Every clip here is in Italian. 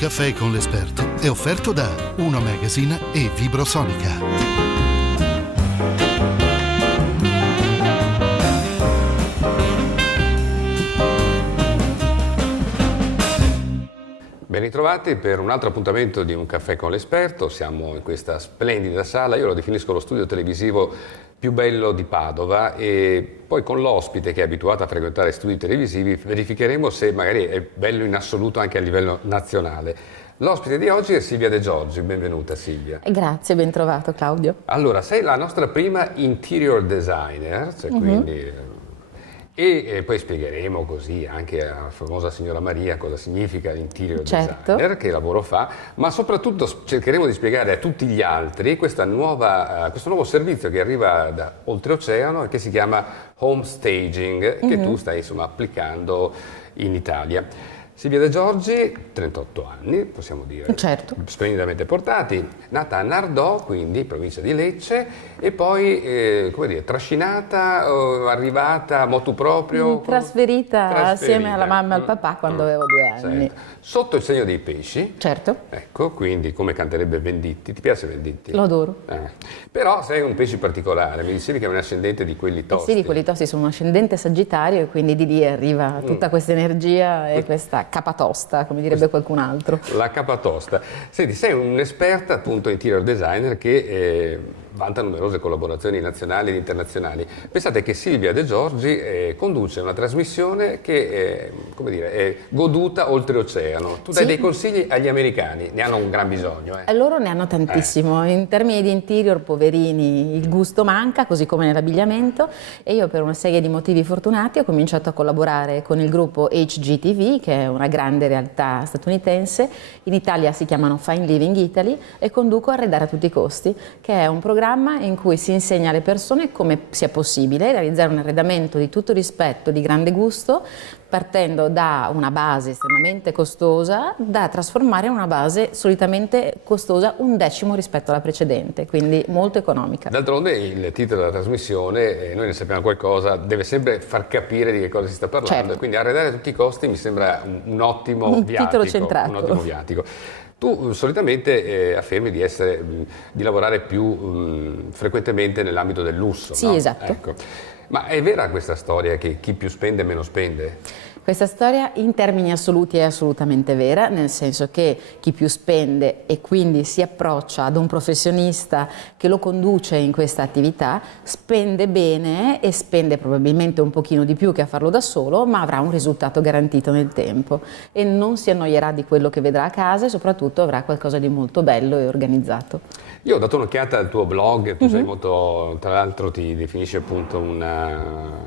caffè con l'esperto è offerto da Uno Magazine e Vibrosonica. Ben ritrovati per un altro appuntamento di Un caffè con l'esperto. Siamo in questa splendida sala, io lo definisco lo studio televisivo più bello di Padova, e poi con l'ospite che è abituato a frequentare studi televisivi verificheremo se magari è bello in assoluto anche a livello nazionale. L'ospite di oggi è Silvia De Giorgi, benvenuta Silvia. Grazie, ben trovato Claudio. Allora, sei la nostra prima interior designer, cioè quindi... E poi spiegheremo così anche alla famosa signora Maria cosa significa l'interior designer, che lavoro fa, ma soprattutto cercheremo di spiegare a tutti gli altri questo nuovo servizio che arriva da oltreoceano e che si chiama home staging, che tu stai insomma applicando in Italia. Silvia De Giorgi, 38 anni, possiamo dire, splendidamente portati, nata a Nardò, quindi provincia di Lecce, e poi, come dire, trascinata, arrivata a motu proprio? Trasferita assieme alla mamma e al papà quando avevo 2 anni. Certo. Sotto il segno dei pesci. Certo. Ecco, quindi come canterebbe Venditti. Ti piace Venditti? Lo adoro. Però sei un pesce particolare, mi dicevi che è un ascendente di quelli tosti. Sì, di quelli tosti, sono un ascendente Sagittario e quindi di lì arriva tutta questa energia e questa capatosta, come direbbe qualcun altro. La capatosta. Senti, sei un'esperta appunto interior designer che vanta numerose collaborazioni nazionali ed internazionali. Pensate che Silvia De Giorgi conduce una trasmissione che come dire, è goduta oltreoceano. Tu dai dei consigli agli americani, ne hanno un gran bisogno. Loro ne hanno tantissimo. In termini di interior, poverini, il gusto manca, così come nell'abbigliamento, e io per una serie di motivi fortunati ho cominciato a collaborare con il gruppo HGTV, che è una grande realtà statunitense. In Italia si chiamano Fine Living Italy, e conduco Arredare a tutti i costi, che è un programma in cui si insegna alle persone come sia possibile realizzare un arredamento di tutto rispetto, di grande gusto, partendo da una base estremamente costosa da trasformare in una base solitamente costosa 1/10 rispetto alla precedente, quindi molto economica. D'altronde il titolo della trasmissione, noi ne sappiamo qualcosa, deve sempre far capire di che cosa si sta parlando, quindi Arredare a tutti i costi mi sembra un ottimo viatico, titolo centrato. Un ottimo viatico. Tu solitamente affermi di lavorare più frequentemente nell'ambito del lusso, Sì, no? esatto. Ecco. Ma è vera questa storia che chi più spende meno spende? Questa storia in termini assoluti è assolutamente vera, nel senso che chi più spende e quindi si approccia ad un professionista che lo conduce in questa attività, spende bene e spende probabilmente un pochino di più che a farlo da solo, ma avrà un risultato garantito nel tempo e non si annoierà di quello che vedrà a casa e soprattutto avrà qualcosa di molto bello e organizzato. Io ho dato un'occhiata al tuo blog, tu sei molto, tra l'altro ti definisci appunto una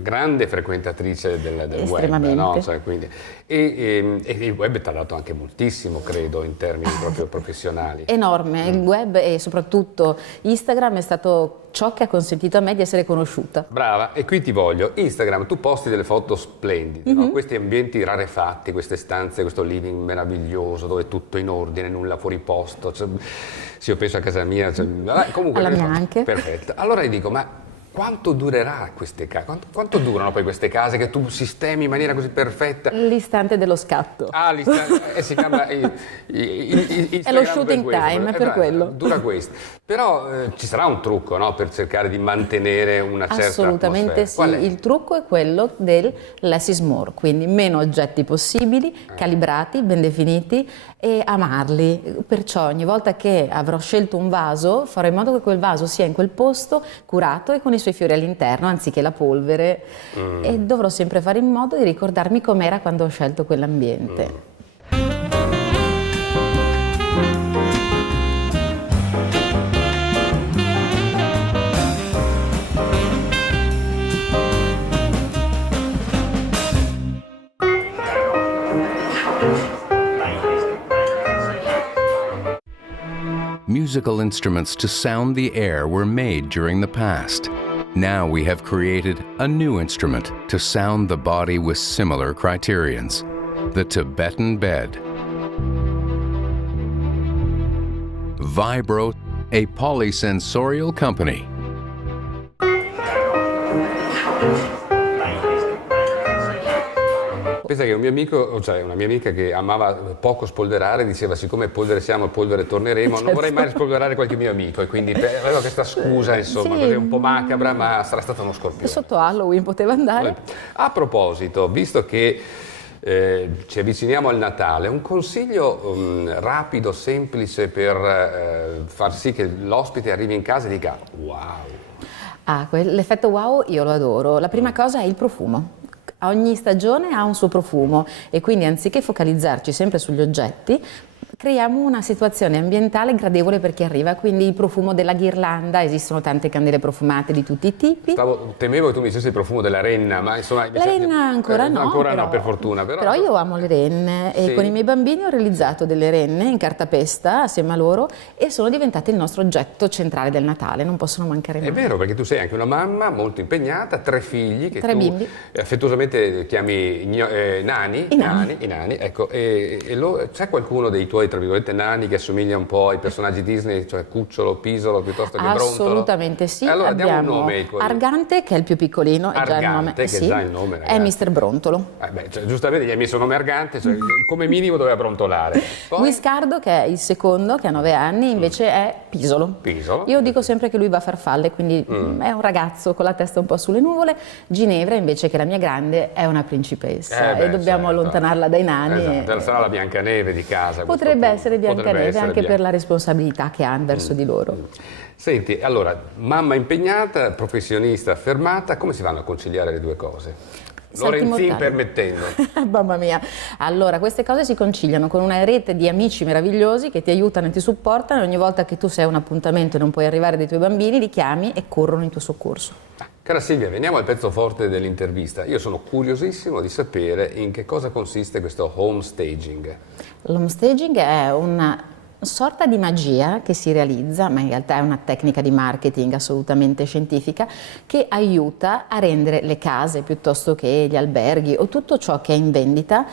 grande frequentatrice del web, no? Cioè, quindi, e il web ti ha dato anche moltissimo, credo, in termini proprio professionali. Enorme, il web e soprattutto Instagram è stato ciò che ha consentito a me di essere conosciuta. Brava, e qui ti voglio. Instagram, tu posti delle foto splendide, no? Questi ambienti rarefatti, queste stanze, questo living meraviglioso dove tutto in ordine, nulla fuori posto. Cioè, sì, io penso a casa mia, cioè, comunque alla mia anche. Perfetto. Allora io dico, ma quanto durerà queste case? Quanto durano poi queste case che tu sistemi in maniera così perfetta? L'istante dello scatto. L'istante, si chiama è lo shooting time, è per quello. Dura questo. Però ci sarà un trucco, no? Per cercare di mantenere una certa Assolutamente atmosfera. sì, il trucco è quello del less is more, quindi meno oggetti possibili, calibrati, ben definiti e amarli. Perciò ogni volta che avrò scelto un vaso farò in modo che quel vaso sia in quel posto curato e con i suoi fiori all'interno anziché la polvere e dovrò sempre fare in modo di ricordarmi com'era quando ho scelto quell'ambiente. Musical instruments to sound the air were made during the past. Now we have created a new instrument to sound the body with similar criterions, the Tibetan bed. Vibro, a polysensorial company. Pensa che un mio amico, cioè una mia amica che amava poco spolverare, diceva siccome polvere siamo, polvere torneremo, non vorrei mai spolverare qualche mio amico e quindi avevo questa scusa, insomma, così un po' macabra, ma sarà stato uno scorpione. Sotto Halloween poteva andare. A proposito, visto che ci avviciniamo al Natale, un consiglio rapido, semplice per far sì che l'ospite arrivi in casa e dica wow. L'effetto wow io lo adoro. La prima cosa è il profumo. Ogni stagione ha un suo profumo e quindi anziché focalizzarci sempre sugli oggetti, creiamo una situazione ambientale gradevole per chi arriva, quindi il profumo della ghirlanda, esistono tante candele profumate di tutti i tipi. Temevo che tu mi dicessi il profumo della renna, ma insomma... La renna ancora no, no, per fortuna. Però io amo le renne e con i miei bambini ho realizzato delle renne in cartapesta assieme a loro e sono diventate il nostro oggetto centrale del Natale, non possono mancare mai. È vero, perché tu sei anche una mamma molto impegnata, 3 figli che tu bimbi. Affettuosamente chiami nani. I nani, ecco, c'è qualcuno dei tuoi tra virgolette nani che assomiglia un po' ai personaggi Disney, cioè Cucciolo, Pisolo piuttosto che Brontolo? Assolutamente sì. Allora abbiamo diamo un nome ai tuoi. Argante che è il più piccolino, Argante, che è già il nome, è Mr. Brontolo. Giustamente gli hai messo nome Argante, cioè, come minimo doveva brontolare. Poi... Guiscardo che è il secondo, che ha 9 anni, invece è Pisolo. Io dico sempre che lui va a farfalle, quindi è un ragazzo con la testa un po' sulle nuvole. Ginevra invece, che è la mia grande, è una principessa e dobbiamo allontanarla dai nani. Esatto. Sarà la Biancaneve di casa. Potrebbe essere Biancaneve anche per la responsabilità che ha verso di loro. Senti, allora, mamma impegnata, professionista affermata, come si vanno a conciliare le due cose? Lorenzin permettendo. Mamma mia. Allora, queste cose si conciliano con una rete di amici meravigliosi che ti aiutano e ti supportano e ogni volta che tu sei a un appuntamento e non puoi arrivare dai tuoi bambini, li chiami e corrono in tuo soccorso. Cara Silvia, veniamo al pezzo forte dell'intervista. Io sono curiosissimo di sapere in che cosa consiste questo home staging. L'home staging è una sorta di magia che si realizza, ma in realtà è una tecnica di marketing assolutamente scientifica, che aiuta a rendere le case piuttosto che gli alberghi o tutto ciò che è in vendita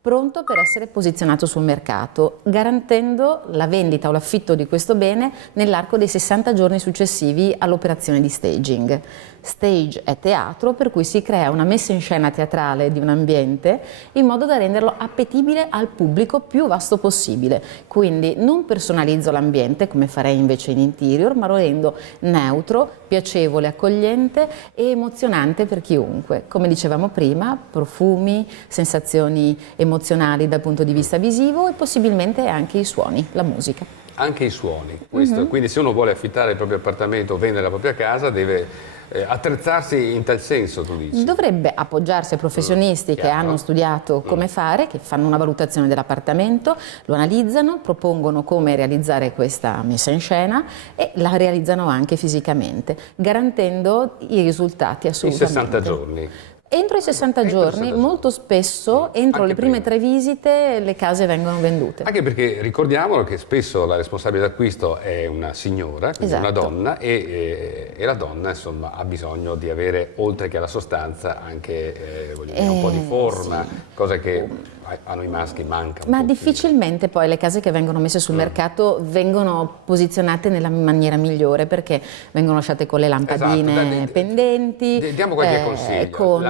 pronto per essere posizionato sul mercato, garantendo la vendita o l'affitto di questo bene nell'arco dei 60 giorni successivi all'operazione di staging. Stage è teatro, per cui si crea una messa in scena teatrale di un ambiente in modo da renderlo appetibile al pubblico più vasto possibile. Quindi non personalizzo l'ambiente come farei invece in interior, ma lo rendo neutro, piacevole, accogliente e emozionante per chiunque. Come dicevamo prima, profumi, sensazioni emozionali dal punto di vista visivo e possibilmente anche i suoni, la musica. Anche i suoni, questo. Quindi se uno vuole affittare il proprio appartamento o vendere la propria casa deve attrezzarsi in tal senso, tu dici? Dovrebbe appoggiarsi a professionisti che hanno studiato come fare, che fanno una valutazione dell'appartamento, lo analizzano, propongono come realizzare questa messa in scena e la realizzano anche fisicamente, garantendo i risultati assolutamente. In 60 giorni. Entro i 60 giorni, molto spesso, entro le prime 3 visite, le case vengono vendute. Anche perché ricordiamolo che spesso la responsabile d'acquisto è una signora, quindi una donna, e la donna insomma ha bisogno di avere, oltre che alla sostanza, anche un po' di forma, cosa che a noi maschi manca. Ma difficilmente poi le case che vengono messe sul mercato vengono posizionate nella maniera migliore, perché vengono lasciate con le lampadine pendenti, diamo qualche consiglio,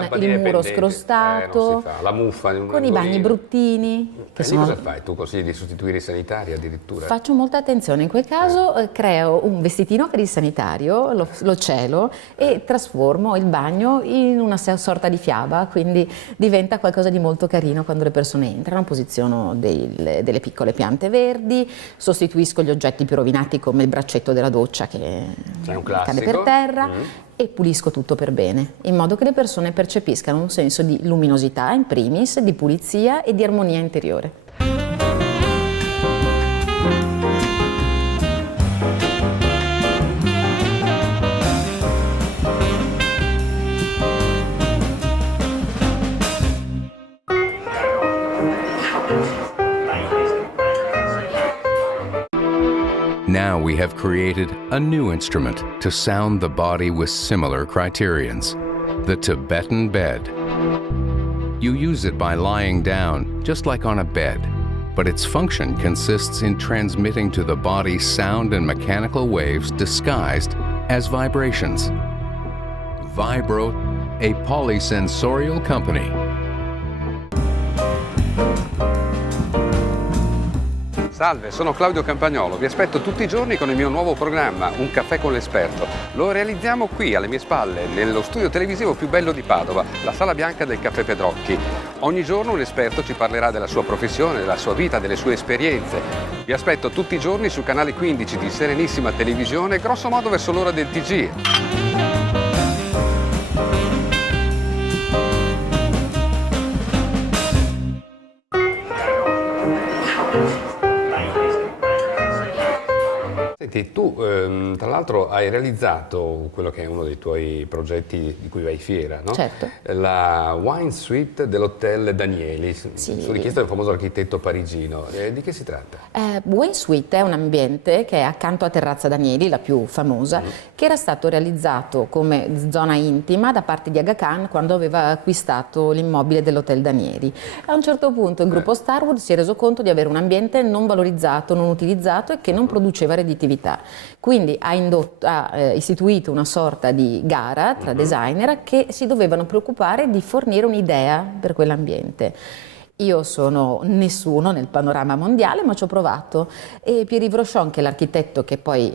con il muro scrostato, la muffa con i bagni bruttini. Cosa fai? Tu consigli di sostituire i sanitari addirittura? Faccio molta attenzione, in quel caso creo un vestitino per il sanitario, lo celo e trasformo il bagno in una sorta di fiaba, quindi diventa qualcosa di molto carino quando le persone entrano, posiziono delle piccole piante verdi, sostituisco gli oggetti più rovinati come il braccetto della doccia che cade per terra e pulisco tutto per bene, in modo che le persone percepiscano un senso di luminosità in primis, di pulizia e di armonia interiore. Now we have created a new instrument to sound the body with similar criterions, the Tibetan bed. You use it by lying down, just like on a bed, but its function consists in transmitting to the body sound and mechanical waves disguised as vibrations. Vibro, a polysensorial company. Salve, sono Claudio Campagnolo, vi aspetto tutti i giorni con il mio nuovo programma, Un caffè con l'esperto. Lo realizziamo qui, alle mie spalle, nello studio televisivo più bello di Padova, la Sala Bianca del Caffè Pedrocchi. Ogni giorno un esperto ci parlerà della sua professione, della sua vita, delle sue esperienze. Vi aspetto tutti i giorni sul canale 15 di Serenissima Televisione, grosso modo verso l'ora del TG. Senti, tu tra l'altro hai realizzato quello che è uno dei tuoi progetti di cui vai fiera, no? Certo. La Wine Suite dell'Hotel Danieli, Sì. su richiesta del famoso architetto parigino. Di che si tratta? Wine Suite è un ambiente che è accanto a Terrazza Danieli, la più famosa, che era stato realizzato come zona intima da parte di Aga Khan quando aveva acquistato l'immobile dell'Hotel Danieli. A un certo punto il gruppo Starwood si è reso conto di avere un ambiente non valorizzato, non utilizzato e che non produceva redditività. Quindi ha istituito una sorta di gara tra designer che si dovevano preoccupare di fornire un'idea per quell'ambiente. Io sono nessuno nel panorama mondiale, ma ci ho provato, e Pierre Brochon, che è l'architetto che poi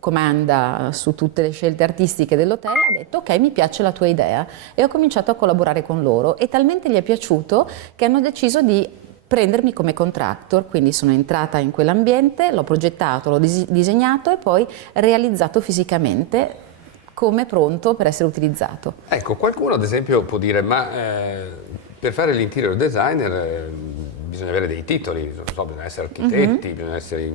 comanda su tutte le scelte artistiche dell'hotel, ha detto: ok, mi piace la tua idea, e ho cominciato a collaborare con loro, e talmente gli è piaciuto che hanno deciso di prendermi come contractor. Quindi sono entrata in quell'ambiente, l'ho progettato, l'ho disegnato e poi realizzato fisicamente come pronto per essere utilizzato. Ecco, qualcuno ad esempio può dire, ma per fare l'interior designer bisogna avere dei titoli, non so, bisogna essere architetti, bisogna essere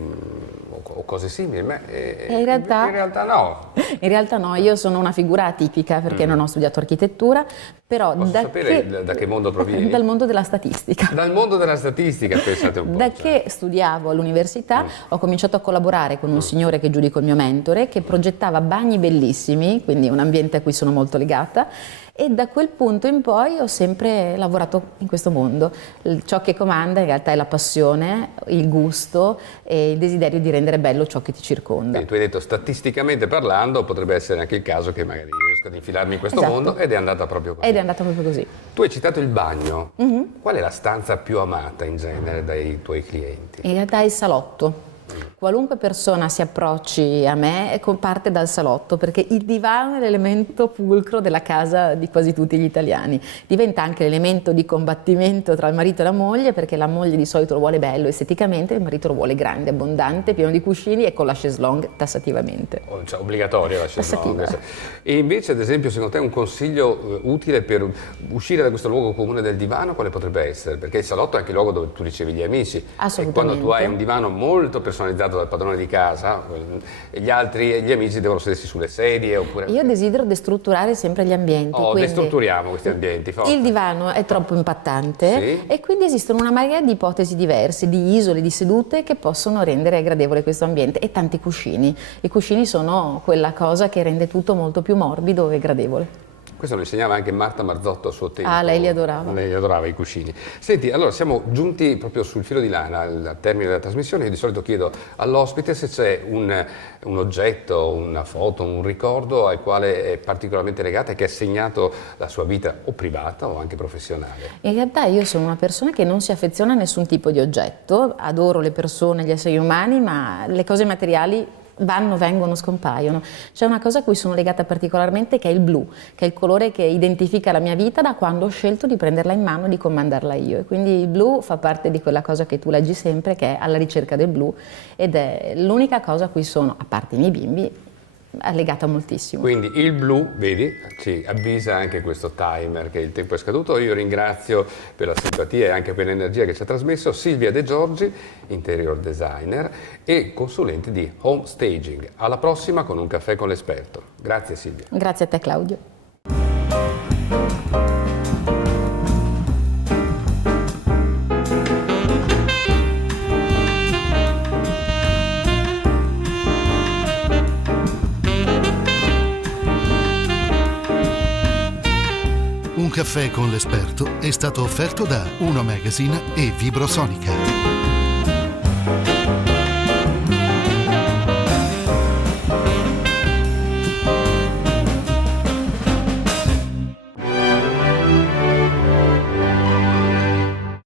o cose simili, ma in realtà no. In realtà no, io sono una figura atipica perché non ho studiato architettura, però Posso sapere da che mondo provieni? Dal mondo della statistica. Dal mondo della statistica, pensate un po'. Da che studiavo all'università ho cominciato a collaborare con un signore che giudico il mio mentore, che progettava bagni bellissimi, quindi un ambiente a cui sono molto legata, e da quel punto in poi ho sempre lavorato in questo mondo. Ciò che comanda in realtà è la passione, il gusto e il desiderio di rendere bello ciò che ti circonda. Quindi tu hai detto, statisticamente parlando, potrebbe essere anche il caso che magari riesco ad infilarmi in questo mondo, ed è andata proprio così. Ed è andata proprio così. Tu hai citato il bagno. Qual è la stanza più amata in genere dai tuoi clienti? In realtà è il salotto. Qualunque persona si approcci a me parte dal salotto, perché il divano è l'elemento fulcro della casa di quasi tutti gli italiani. Diventa anche l'elemento di combattimento tra il marito e la moglie, perché la moglie di solito lo vuole bello esteticamente, il marito lo vuole grande, abbondante, pieno di cuscini e con la chaise-longue tassativamente. Cioè, obbligatoria la chaise-longue. E invece, ad esempio, secondo te un consiglio utile per uscire da questo luogo comune del divano quale potrebbe essere? Perché il salotto è anche il luogo dove tu ricevi gli amici. Assolutamente. E quando tu hai un divano molto personalizzato dal padrone di casa, gli amici devono sedersi sulle sedie oppure... Io desidero destrutturare sempre gli ambienti. Destrutturiamo questi ambienti, forza. Il divano è troppo impattante, sì, e quindi esistono una marea di ipotesi diverse, di isole, di sedute che possono rendere gradevole questo ambiente, e tanti cuscini. I cuscini sono quella cosa che rende tutto molto più morbido e gradevole. Questo lo insegnava anche Marta Marzotto a suo tempo. Lei li adorava. Lei adorava i cuscini. Senti, allora siamo giunti proprio sul filo di lana al termine della trasmissione. Io di solito chiedo all'ospite se c'è un oggetto, una foto, un ricordo al quale è particolarmente legata e che ha segnato la sua vita o privata o anche professionale. In realtà io sono una persona che non si affeziona a nessun tipo di oggetto, adoro le persone, gli esseri umani, ma le cose materiali vanno, vengono, scompaiono. C'è una cosa a cui sono legata particolarmente, che è il blu, che è il colore che identifica la mia vita da quando ho scelto di prenderla in mano e di comandarla io, e quindi il blu fa parte di quella cosa che tu leggi sempre, che è alla ricerca del blu, ed è l'unica cosa a cui sono, a parte i miei bimbi, legata moltissimo. Quindi il blu, vedi, ci avvisa anche questo timer che il tempo è scaduto. Io ringrazio per la simpatia e anche per l'energia che ci ha trasmesso Silvia De Giorgi, interior designer e consulente di home staging. Alla prossima con Un caffè con l'esperto. Grazie Silvia. Grazie a te Claudio. Un caffè con l'esperto è stato offerto da Uno Magazine e Vibrosonica.